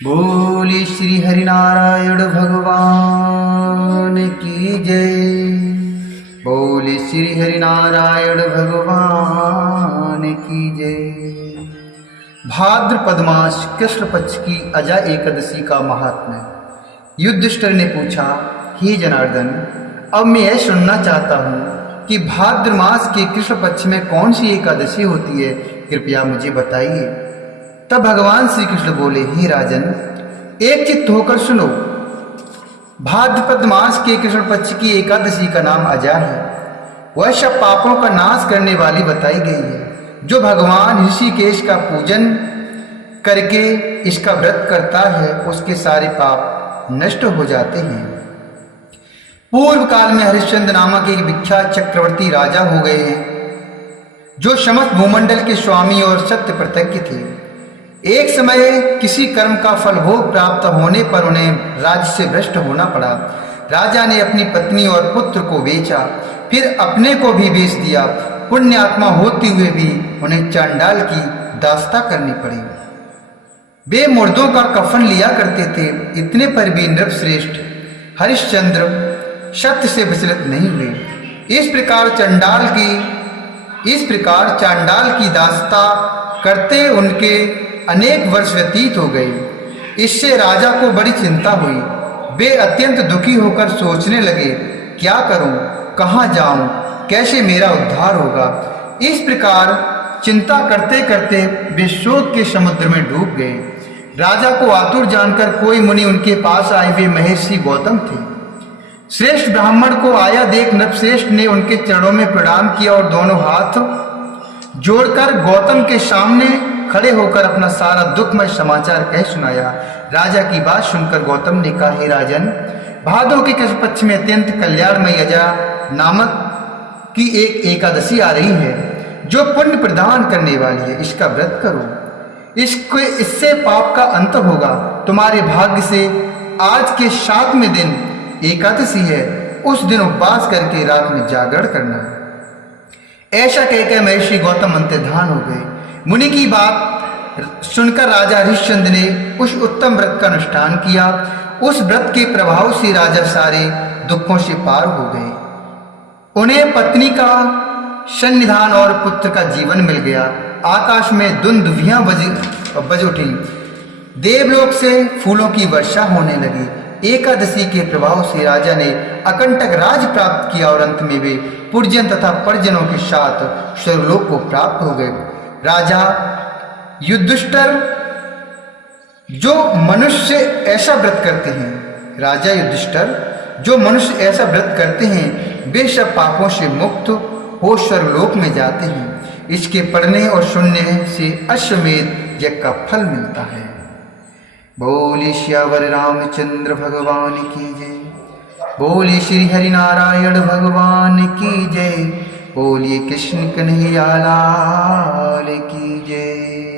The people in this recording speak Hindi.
बोली श्री हरिनारायण भगवान की जय। बोली श्री हरिनारायण भगवान की जय। भाद्रपद मास कृष्ण पक्ष की अजा एकादशी का महात्म्य। युधिष्ठिर ने पूछा, हे जनार्दन, अब मैं यह सुनना चाहता हूँ कि भाद्र मास के कृष्ण पक्ष में कौन सी एकादशी होती है, कृपया मुझे बताइए। तब भगवान श्री कृष्ण बोले, हे राजन, एक चित्त होकर सुनो। भाद्रपद मास के कृष्ण पक्ष की एकादशी का नाम अजा है। वह सब पापों का नाश करने वाली बताई गई है। जो भगवान ऋषिकेश का पूजन करके इसका व्रत करता है, उसके सारे पाप नष्ट हो जाते हैं। पूर्व काल में हरिश्चंद्र नामक एक विख्यात चक्रवर्ती राजा हो गए हैं, जो समस्त भूमंडल के स्वामी और सत्य प्रतिज्ञ थे। एक समय किसी कर्म का फल भोग प्राप्त होने पर उन्हें राज्य से भ्रष्ट होना पड़ा। राजा ने अपनी पत्नी और पुत्र को बेचा, फिर अपने को भी बेच दिया। पुण्य आत्मा होते हुए भी उन्हें चांडाल की दास्ता करनी पड़ी। वे मुर्दों का कफन लिया करते थे। इतने पर भी नृपश्रेष्ठ हरिश्चंद्र सत्य से विचलित नहीं हुए। इस प्रकार चांडाल की दास्ता करते उनके अनेक वर्ष व्यतीत हो गए। इससे राजा को बड़ी चिंता हुई। वे अत्यंत दुखी होकर सोचने लगे, क्या करूं, कहां जाऊं, कैसे मेरा उद्धार होगा। इस प्रकार चिंता करते करते वे शोक के समुद्र में डूब गए। राजा को आतुर जानकर कोई मुनि उनके पास आए। वे महर्षि गौतम थे। श्रेष्ठ ब्राह्मण को आया देख नृपश्रेष्ठ ने उनके चरणों में प्रणाम किया और दोनों हाथ जोड़कर गौतम के सामने खड़े होकर अपना सारा दुखमय समाचार कह सुनाया। राजा की बात सुनकर गौतम ने कहा, हे राजन, भादों के कृष्ण पक्ष में अत्यंत कल्याणमयी अजा नामक की एक एकादशी आ रही है, जो पुण्य प्रदान करने वाली है। इसका व्रत करो। इससे पाप का अंत होगा। तुम्हारे भाग्य से आज के 7वें दिन एकादशी है। उस दिन उपवास करके रात में जागरण करना। ऐसा कहकर महर्षि गौतम अंतर्धान हो गए। मुनि की बात सुनकर राजा हरिश्चंद्र ने उस उत्तम व्रत का अनुष्ठान किया। उस व्रत के प्रभाव से राजा सारे दुखों से पार हो गए। उन्हें पत्नी का सन्निधान और पुत्र का जीवन मिल गया। आकाश में दुंदुभियां बज उठी। देवलोक से फूलों की वर्षा होने लगी। एकादशी के प्रभाव से राजा ने अकंटक राज प्राप्त किया और अंत में वे पुरजन तथा परिजनों के साथ स्वर्गलोक को प्राप्त हो गए। राजा युधिष्ठिर जो मनुष्य ऐसा व्रत करते हैं, वे सब पापों से मुक्त हो स्वर्गलोक में जाते हैं। इसके पढ़ने और सुनने से अश्वमेध यज्ञ का फल मिलता है। बोली श्यावर रामचंद्र भगवान की जय। बोली श्री हरिनारायण भगवान की जय। बोलिए कृष्ण कन्हैया लाल की जय।